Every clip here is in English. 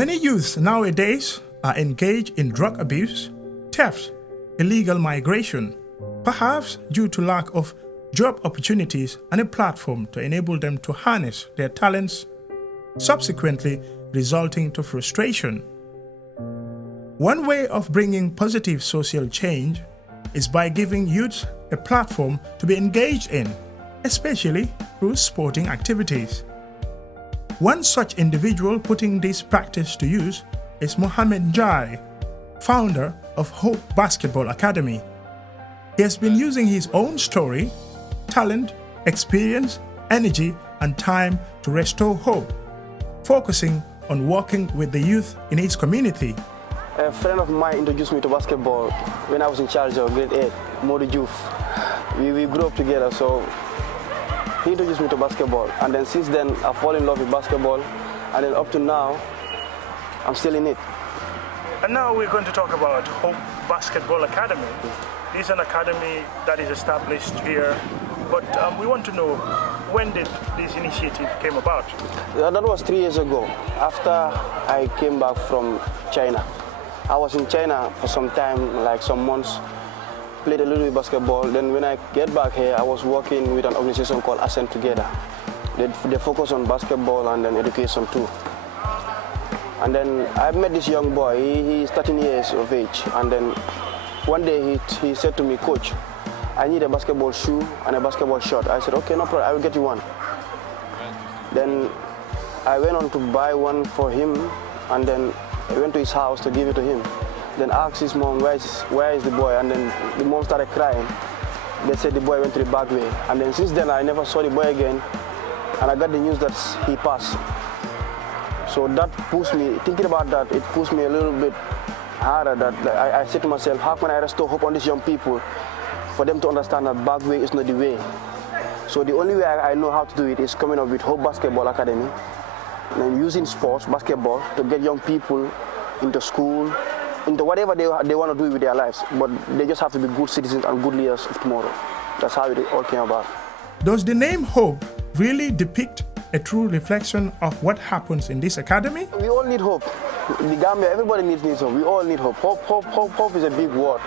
Many youths nowadays are engaged in drug abuse, theft, illegal migration, perhaps due to lack of job opportunities and a platform to enable them to harness their talents, subsequently resulting to frustration. One way of bringing positive social change is by giving youths a platform to be engaged in, especially through sporting activities. One such individual putting this practice to use is Muhammed Njie, founder of Hope Basketball Academy. He has been using his own story, talent, experience, energy, and time to restore hope, focusing on working with the youth in his community. A friend of mine introduced me to basketball when I was in charge of grade 8, Modu Juf. We grew up together, so he introduced me to basketball. And then since then, I fall in love with basketball. And then up to now, I'm still in it. And now we're going to talk about Hope Basketball Academy. This is an academy that is established here, but we want to know, when did this initiative came about? That was 3 years ago, after I came back from China. I was in China for some time, like some months, played a little bit basketball. Then when I get back here, I was working with an organization called Ascent Together. They focus on basketball and then education too. And then I met this young boy, he's 13 years of age. And then one day he said to me, "Coach, I need a basketball shoe and a basketball short." I said, "Okay, no problem, I will get you one." Then I went on to buy one for him, and then I went to his house to give it to him. Then asked his mom, where is the boy? And then the mom started crying. They said the boy went to the back way. And then since then, I never saw the boy again. And I got the news that he passed. So that pushed me, thinking about that, it pushed me a little bit harder. That I said to myself, how can I restore hope on these young people for them to understand that back way is not the way? So the only way I know how to do it is coming up with Hope Basketball Academy, and using sports, basketball, to get young people into school, into whatever they want to do with their lives. But they just have to be good citizens and good leaders of tomorrow. That's how it all came about. Does the name Hope really depict a true reflection of what happens in this academy? We all need hope. The Gambia, everybody needs hope. We all need hope. Hope is a big word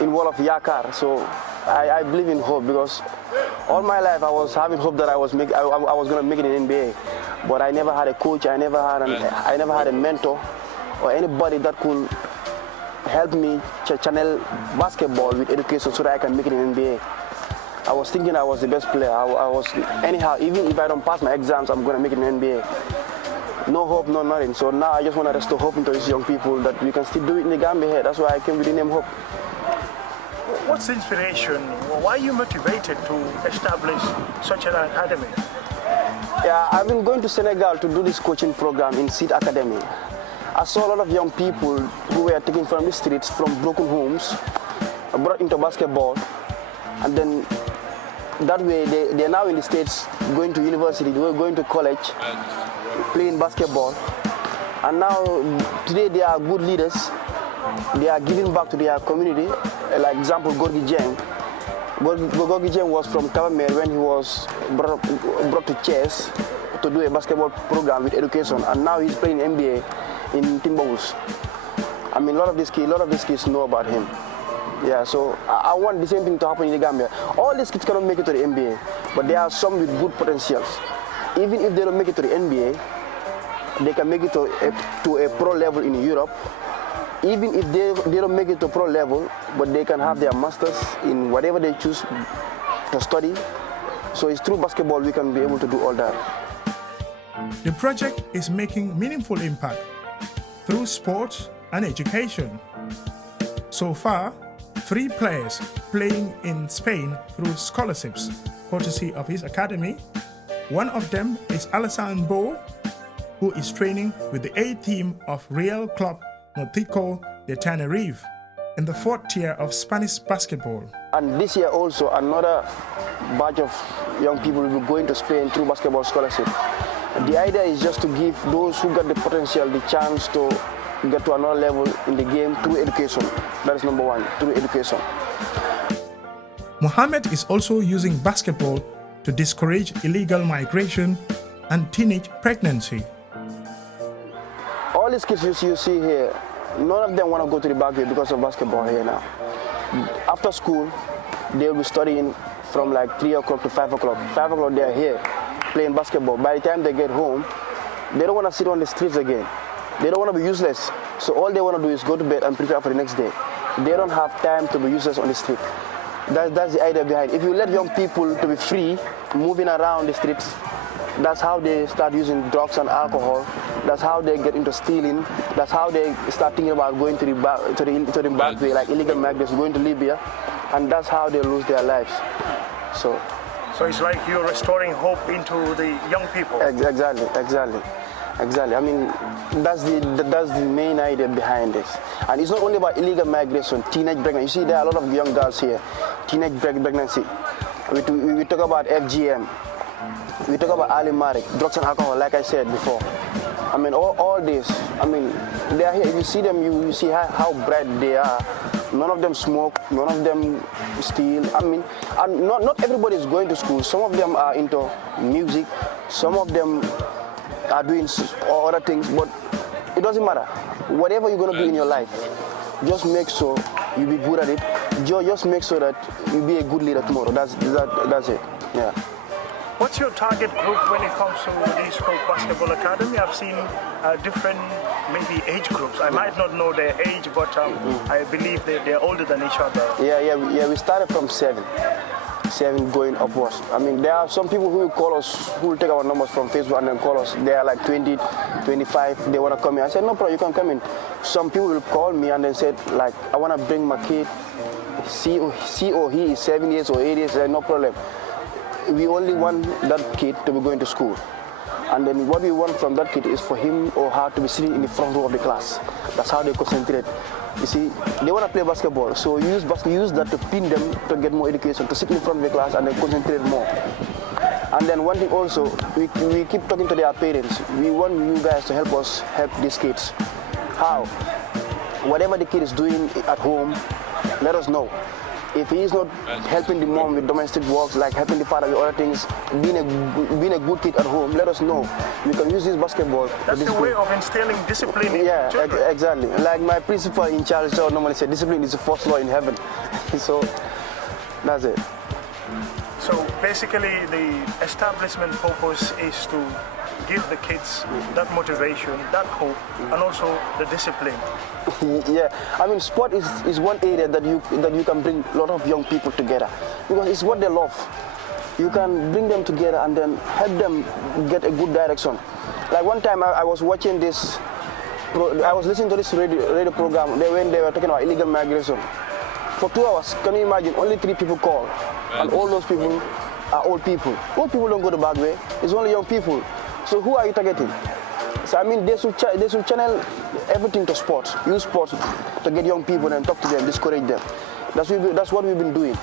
in world of Yakar. So I believe in hope, because all my life I was having hope that I was going to make it in NBA. But I never had a coach, I never had a mentor or anybody that could help me channel basketball with education so that I can make it in NBA. I was thinking I was the best player. Anyhow, even if I don't pass my exams, I'm going to make it in NBA. No hope, no nothing. So now I just want to restore hope into these young people that we can still do it in the Gambia here. That's why I came with the name Hope. What's the inspiration? Why are you motivated to establish such an academy? Yeah, I've been going to Senegal to do this coaching program in Seed Academy. I saw a lot of young people who were taken from the streets, from broken homes, brought into basketball, and then that way they're now in the States, going to university, going to college, playing basketball. And now, today they are good leaders. They are giving back to their community. Like example, Gorgui Dieng. Gorgui Dieng was from Cabernet when he was brought to Chess to do a basketball program with education, and now he's playing NBA in Timberwolves. I mean, a lot of these kids know about him. Yeah, so I want the same thing to happen in the Gambia. All these kids cannot make it to the NBA, but there are some with good potentials. Even if they don't make it to the NBA, they can make it to a pro level in Europe. Even if they don't make it to pro level, but they can have their masters in whatever they choose to study. So it's through basketball we can be able to do all that. The project is making meaningful impact through sports and education. So far, 3 players playing in Spain through scholarships, courtesy of his academy. One of them is Alassane Bo, who is training with the A team of Real Club Náutico de Tenerife in the 4th tier of Spanish basketball. And this year also another batch of young people will be going to Spain through basketball scholarship. The idea is just to give those who got the potential the chance to get to another level in the game through education. That is number one, through education. Muhammad is also using basketball to discourage illegal migration and teenage pregnancy. All these kids you see here, none of them want to go to the back way because of basketball here now. After school, they'll be studying from like 3 o'clock to 5 o'clock. 5 o'clock they're here playing basketball. By the time they get home, they don't want to sit on the streets again. They don't want to be useless. So all they want to do is go to bed and prepare for the next day. They don't have time to be useless on the street. That's the idea behind it. If you let young people to be free, moving around the streets, that's how they start using drugs and alcohol. That's how they get into stealing. That's how they start thinking about going to the back way, like illegal migrants going to Libya, and that's how they lose their lives. So it's like you're restoring hope into the young people. Exactly. I mean, that's the main idea behind this. And it's not only about illegal migration, teenage pregnancy. You see, there are a lot of young girls here, teenage pregnancy. We talk about FGM. We talk about early marriage, drugs and alcohol, like I said before. I mean, all this, I mean, they are here. If you see them, you see how bright they are. None of them smoke, none of them steal. I mean, and not everybody is going to school. Some of them are into music, some of them are doing other things, but it doesn't matter. Whatever you're going to do in your life, just make sure you be good at it. Just make sure that you be a good leader tomorrow. That's it. Yeah. What's your target group when it comes to the Spoke Basketball Academy? I've seen different, maybe age groups. I might not know their age, but I believe they're older than each other. Yeah. We started from 7 going upwards. I mean, there are some people who will call us, who will take our numbers from Facebook and then call us. They are like 20, 25, they want to come in. I said, no problem, you can come in. Some people will call me and then said, like, I want to bring my kid, he is 7 years or 8 years, no problem. We only want that kid to be going to school. And then what we want from that kid is for him or her to be sitting in the front row of the class. That's how they concentrate. You see, they want to play basketball, so use that to pin them to get more education, to sit in front of the class and then concentrate more. And then one thing also, we keep talking to their parents. We want you guys to help us help these kids. How? Whatever the kid is doing at home, let us know. If he is not helping the mom with domestic works, like helping the father with other things, being a good kid at home, let us know. We can use this basketball. That's the way of instilling discipline in children. Exactly. Like my principal in Charles normally said, discipline is the first law in heaven. So that's it. So basically the establishment purpose is to give the kids that motivation, that hope, and also the discipline. Yeah, I mean, sport is one area that you can bring a lot of young people together, because it's what they love. You can bring them together and then help them get a good direction. Like one time I was watching this, I was listening to this radio program when they were talking about illegal migration. For 2 hours, can you imagine, only 3 people called, and all those people are old people. Old people don't go the back way, it's only young people. So who are you targeting? So I mean, they should channel everything to sports. Use sports to get young people and talk to them, discourage them. That's what we've been doing.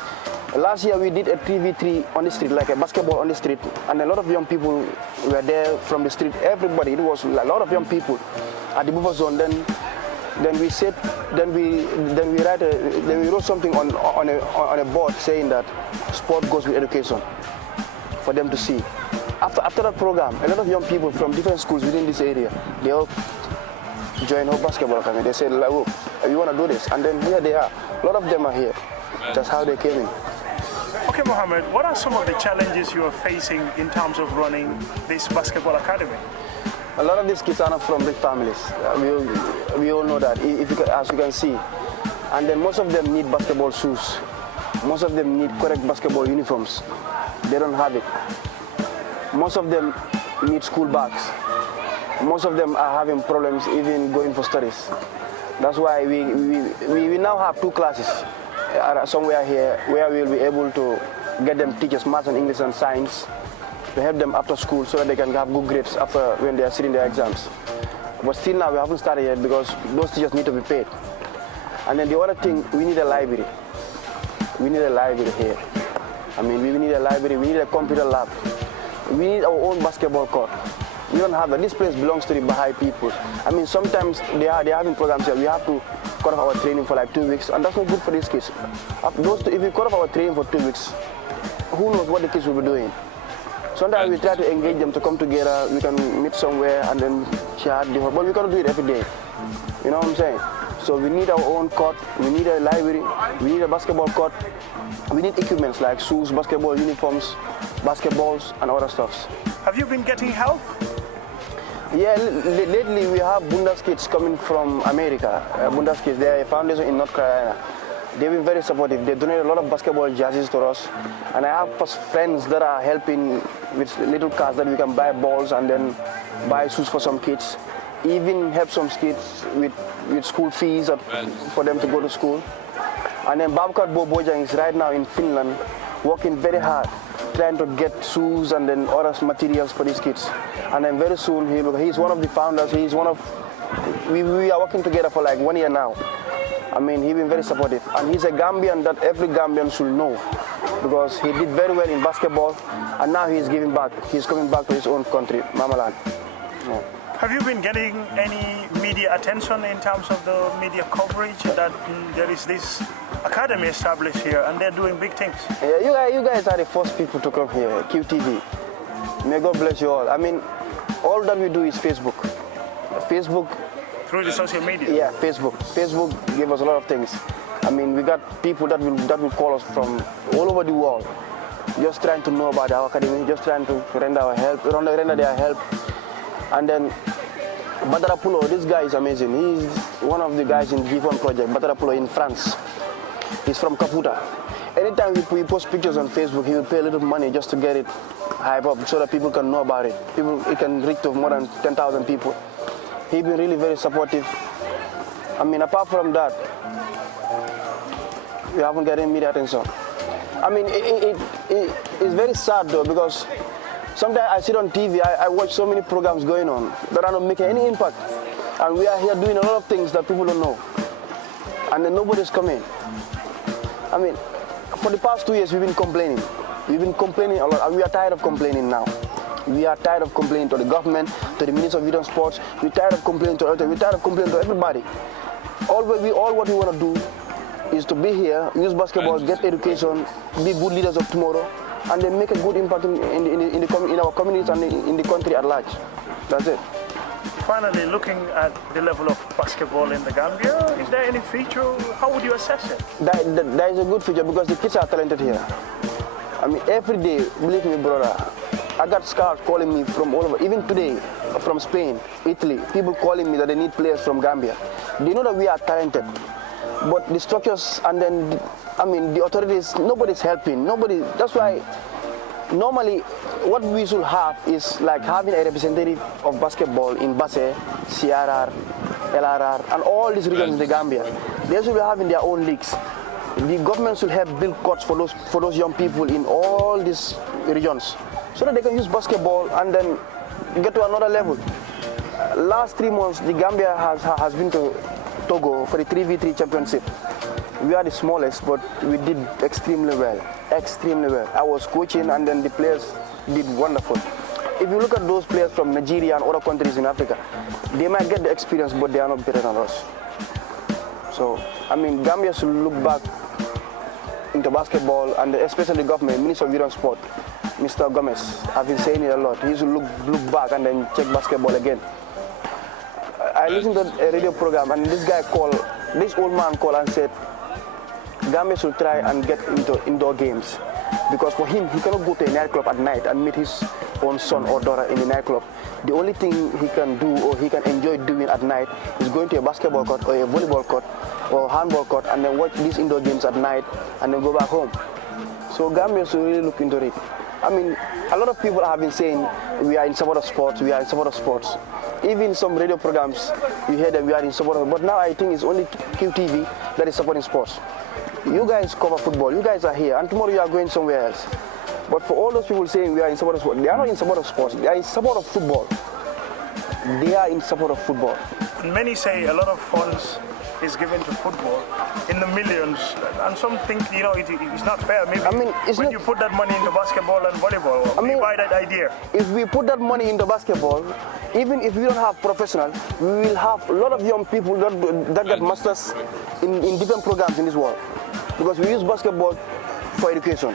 Last year we did a 3v3 on the street, like a basketball on the street, and a lot of young people were there from the street. Everybody, it was a lot of young people at the buffer zone. Then we wrote something on a board saying that sport goes with education, for them to see. After that program, a lot of young people from different schools within this area, they all joined our basketball academy. They said, like, oh, we want to do this. And then here they are. A lot of them are here. That's how they came in. Okay, Muhammad, what are some of the challenges you are facing in terms of running this basketball academy? A lot of these kids are not from big families. We all know that, as you can see. And then most of them need basketball shoes. Most of them need correct basketball uniforms. They don't have it. Most of them need school bags. Most of them are having problems even going for studies. That's why we now have 2 classes somewhere here where we'll be able to get them teachers, maths and English and science, to help them after school so that they can have good grades after when they are sitting their exams. But still now we haven't started yet because those teachers need to be paid. And then the other thing, we need a library. We need a library here. I mean, we need a library, we need a computer lab. We need our own basketball court. We don't have that. This place belongs to the Baha'i people. I mean, sometimes they're having programs here. We have to cut off our training for like 2 weeks, and that's not good for these kids. If we cut off our training for 2 weeks, who knows what the kids will be doing? So Sometimes we try to engage them to come together. We can meet somewhere and then chat. But we cannot do it every day. You know what I'm saying? So we need our own court. We need a library. We need a basketball court. We need equipments like shoes, basketball uniforms, basketballs, and other stuffs. Have you been getting help? Yeah, lately we have Bundas kids coming from America. Bundas kids, they are a foundation in North Carolina. They've been very supportive. They donate a lot of basketball jerseys to us. And I have friends that are helping with little cars that we can buy balls and then buy shoes for some kids. Even help some kids with school fees for them to go to school. And then Babkat Bojang is right now in Finland working very hard, trying to get shoes and then other materials for these kids. And then very soon, he's one of the founders. We are working together for like 1 year now. I mean, he's been very supportive. And he's a Gambian that every Gambian should know because he did very well in basketball and now he's giving back. He's coming back to his own country, Mamaland. Yeah. Have you been getting any media attention in terms of the media coverage that there is this academy established here and they're doing big things? Yeah, you guys are the first people to come here, QTV. May God bless you all. I mean, all that we do is Facebook. Through the social media? Yeah, Facebook. Facebook gave us a lot of things. I mean, we got people that will call us from all over the world, just trying to know about our academy, just trying to render their help. And then Batarapulo, this guy is amazing. He's one of the guys in the G1 project, Batarapulo in France. He's from Kaputa. Anytime we post pictures on Facebook, he will pay a little money just to get it hype up so that people can know about it. It can reach to more than 10,000 people. He's been really very supportive. I mean, apart from that, we haven't got any media attention. I mean, it's very sad though because sometimes I sit on TV, I watch so many programs going on that are not making any impact. And we are here doing a lot of things that people don't know. And then nobody's coming. I mean, for the past 2 years, we've been complaining. We've been complaining a lot, and we are tired of complaining now. We are tired of complaining to the government, to the Minister of Youth and Sports. We're tired of complaining to others. We're tired of complaining to everybody. All what we want to do is to be here, use basketball, get education, be good leaders of tomorrow, and then make a good impact in our communities and in the country at large. That's it. Finally, looking at the level of basketball in the Gambia, is there any feature? How would you assess it? That is a good feature because the kids are talented here. I mean, every day, believe me, brother, I got scouts calling me from all over, even today, from Spain, Italy, people calling me that they need players from Gambia. They know that we are talented, but the structures and then, I mean, the authorities, nobody's helping. That's why normally what we should have is like having a representative of basketball in Basse, CRR, LRR, and all these regions in the Gambia. They should be having their own leagues. The government should help build courts for those young people in all these regions so that they can use basketball and then get to another level. Last 3 months, the Gambia has been to Togo for the 3v3 championship. We are the smallest, but we did extremely well. Extremely well. I was coaching and then the players did wonderful. If you look at those players from Nigeria and other countries in Africa, they might get the experience, but they are not better than us. So, I mean, Gambia should look back into basketball and especially the government, Minister of Youth and Sport, Mr. Gomez. I've been saying it a lot. He should look back and then check basketball again. I listened to a radio program and this old man called and said, Gambia should try and get into indoor games because for him, he cannot go to a nightclub at night and meet his own son or daughter in a nightclub. The only thing he can do or he can enjoy doing at night is going to a basketball court or a volleyball court or handball court and then watch these indoor games at night and then go back home. So Gambia should really look into it. I mean, a lot of people have been saying we are in support of sports, we are in support of sports. Even some radio programs, you hear that we are in support of, but now I think it's only QTV that is supporting sports. You guys cover football, you guys are here, and tomorrow you are going somewhere else. But for all those people saying we are in support of sports, they are not in support of sports, they are in support of football. They are in support of football. Many say a lot of funds is given to football in the millions, and some think, it's not fair. Maybe when you put that money into basketball and volleyball, we buy that idea. If we put that money into basketball, even if we don't have professionals, we will have a lot of young people that get masters in different programs in this world. Because we use basketball for education.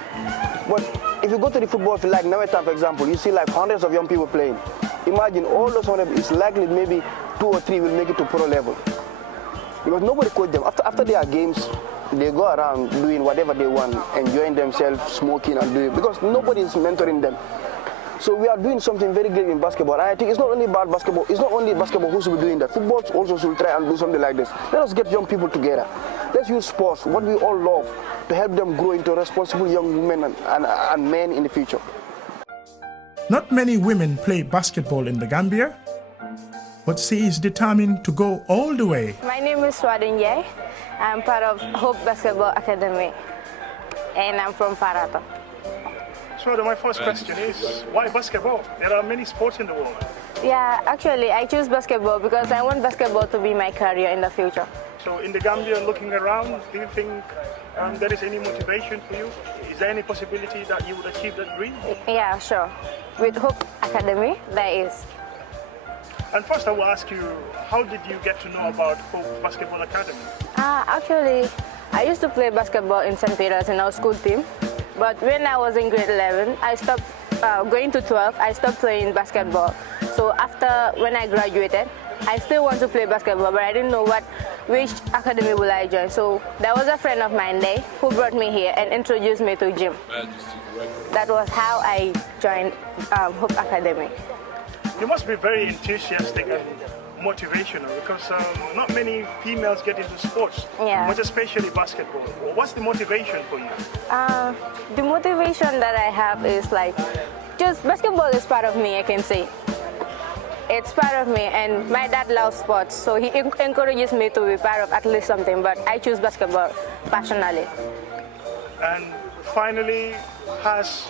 But if you go to the football field, like Nawetan, for example, you see like hundreds of young people playing. Imagine all those hundreds, it's likely maybe 2 or 3 will make it to pro level. Because nobody coach them. After their games, they go around doing whatever they want, enjoying themselves, smoking and doing, because nobody is mentoring them. So we are doing something very great in basketball. And I think it's not only about basketball, it's not only basketball who should be doing that. Football also should try and do something like this. Let us get young people together. Let's use sports, what we all love, to help them grow into responsible young women and men in the future. Not many women play basketball in the Gambia, but she is determined to go all the way. My name is Muhammed Njie. I'm part of Hope Basketball Academy, and I'm from Parato. So my first question is, why basketball? There are many sports in the world. Yeah, actually, I choose basketball because I want basketball to be my career in the future. So in the Gambia, looking around, do you think there is any motivation for you? Is there any possibility that you would achieve that dream? Yeah, sure. With Hope Academy, there is. And first I will ask you, how did you get to know about Hope Basketball Academy? Actually, I used to play basketball in St. Peter's in our school team. But when I was in grade 11, I stopped going to 12, I stopped playing basketball. So when I graduated, I still want to play basketball, but I didn't know which academy will I join. So there was a friend of mine there who brought me here and introduced me to gym. That was how I joined Hope Academy. You must be very enthusiastic and motivational, because not many females get into sports, but especially basketball. What's the motivation for you? The motivation that I have is like, just basketball is part of me, I can say. It's part of me, and my dad loves sports, so he encourages me to be part of at least something, but I choose basketball passionately. And finally, has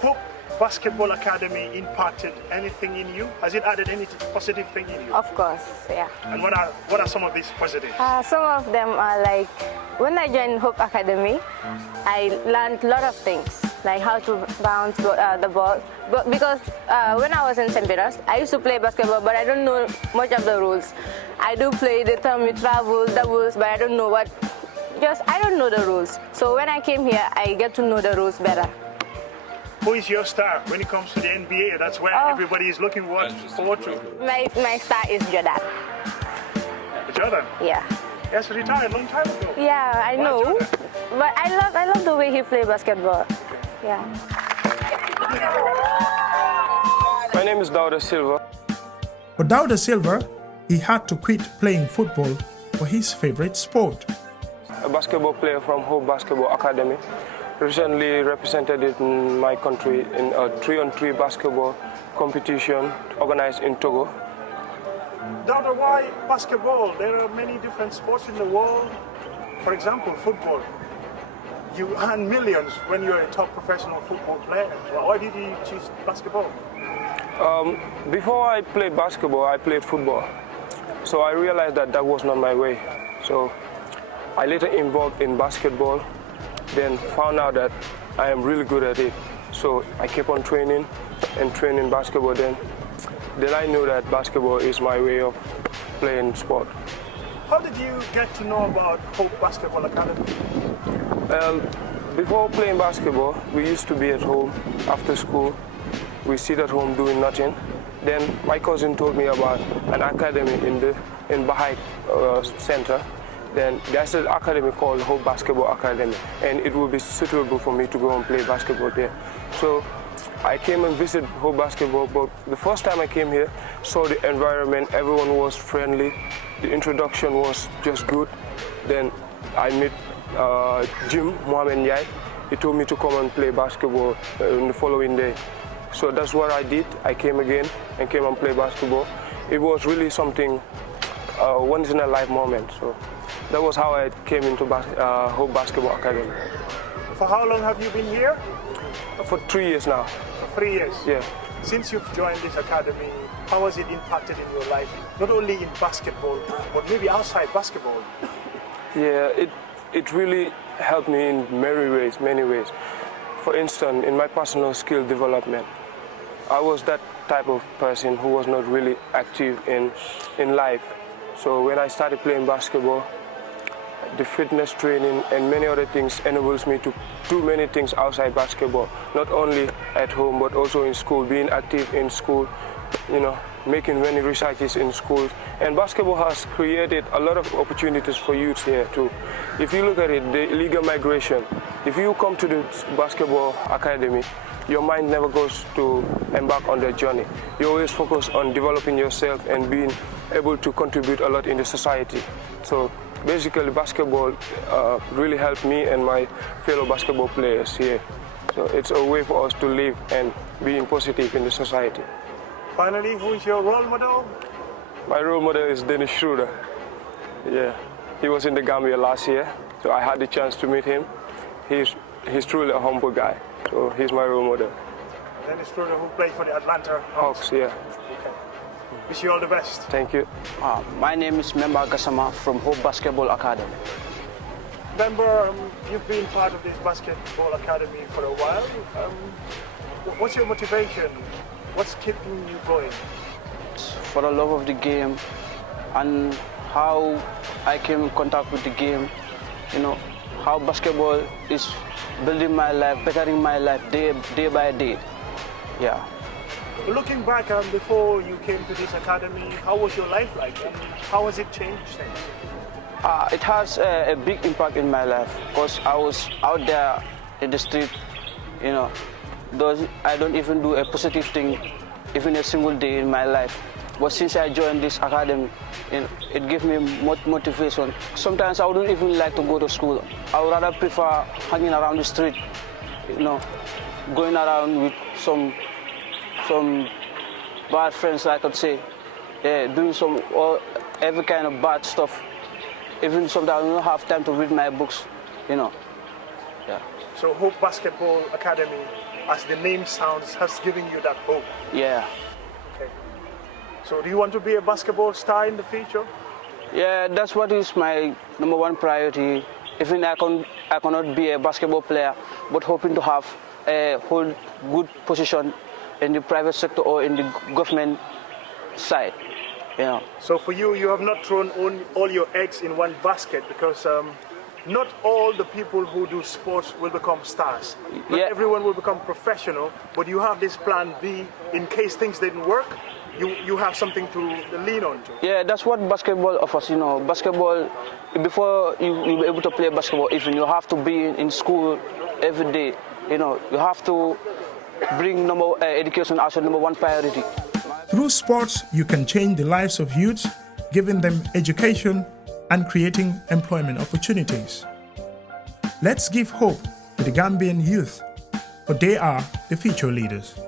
Hope Basketball Academy imparted anything in you? Has it added any positive thing in you? Of course, yeah. And what are some of these positives? Some of them are like, when I joined Hope Academy, I learned a lot of things, like how to bounce the ball. But because when I was in St. Peter's, I used to play basketball, but I don't know much of the rules. I do play, they tell me travel, doubles, but I don't know I don't know the rules. So when I came here, I get to know the rules better. Who is your star when it comes to the NBA? That's where everybody is looking forward to. My star is Jordan. Jordan? Yeah. He has retired a long time ago. Yeah, I know. But I love the way he plays basketball. Yeah. My name is Dauda Silva. For Dauda Silva, he had to quit playing football for his favorite sport. A basketball player from Hope Basketball Academy. Recently represented in my country in a 3-on-3 basketball competition organized in Togo. Dauda, why basketball? There are many different sports in the world. For example, football. You earn millions when you're a top professional football player. Why did you choose basketball? Before I played basketball, I played football. So I realized that was not my way. So I later involved in basketball, then found out that I am really good at it. So I kept on training and training basketball. Then I knew that basketball is my way of playing sport. How did you get to know about Hope Basketball Academy? Before playing basketball, we used to be at home after school. We sit at home doing nothing. Then my cousin told me about an academy in Bahai Center. Then there's an academy called Hope Basketball Academy, and it would be suitable for me to go and play basketball there. So I came and visited Hope Basketball, but the first time I came here, saw the environment, everyone was friendly, the introduction was just good. Then I met Muhammed Njie. He told me to come and play basketball in the following day. So that's what I did. I came again and came and played basketball. It was really something, once in a life moment. So that was how I came into Hope Basketball Academy. For how long have you been here? For 3 years now. For 3 years? Yeah. Since you've joined this academy, how has it impacted in your life? Not only in basketball, but maybe outside basketball? Yeah, it really helped me in many ways. For instance, in my personal skill development, I was that type of person who was not really active in life. So when I started playing basketball, the fitness training and many other things enables me to do many things outside basketball, not only at home but also in school, being active in school, making many researches in schools. And basketball has created a lot of opportunities for youth here too. If you look at it, the illegal migration, if you come to the basketball academy, your mind never goes to embark on that journey. You always focus on developing yourself and being able to contribute a lot in the society. So basically basketball really helped me and my fellow basketball players here. So it's a way for us to live and being positive in the society. Finally, who is your role model? My role model is Dennis Schroeder. Yeah, he was in the Gambia last year, so I had the chance to meet him. He's truly a humble guy, so he's my role model. Dennis Schroeder, who played for the Atlanta Hawks, yeah. Okay. Wish you all the best. Thank you. My name is Memba Gassama from Hope Basketball Academy. Member, you've been part of this basketball academy for a while. What's your motivation? What's keeping you going? For the love of the game and how I came in contact with the game, how basketball is building my life, bettering my life day by day. Yeah. Looking back before you came to this academy, how was your life like? And how has it changed since? It has a big impact in my life because I was out there in the street, though I don't even do a positive thing even a single day in my life. But since I joined this academy, it gave me much motivation. Sometimes I wouldn't even like to go to school. I would rather prefer hanging around the street, going around with some bad friends, I could say, doing every kind of bad stuff. Even sometimes I don't have time to read my books, Yeah. So Hope Basketball Academy, as the name sounds, has given you that hope. Yeah. Okay. So do you want to be a basketball star in the future? Yeah, that's what is my number one priority. Even I cannot be a basketball player, but hoping to have a whole good position in the private sector or in the government side. So for you, you have not thrown all your eggs in one basket because not all the people who do sports will become stars. Not everyone will become professional, but you have this plan B in case things didn't work. You have something to lean on to. Yeah, that's what basketball offers. Basketball, before you be able to play basketball, even you have to be in school every day. You have to bring education as a number one priority. Through sports, you can change the lives of youths, giving them education and creating employment opportunities. Let's give hope to the Gambian youth, for they are the future leaders.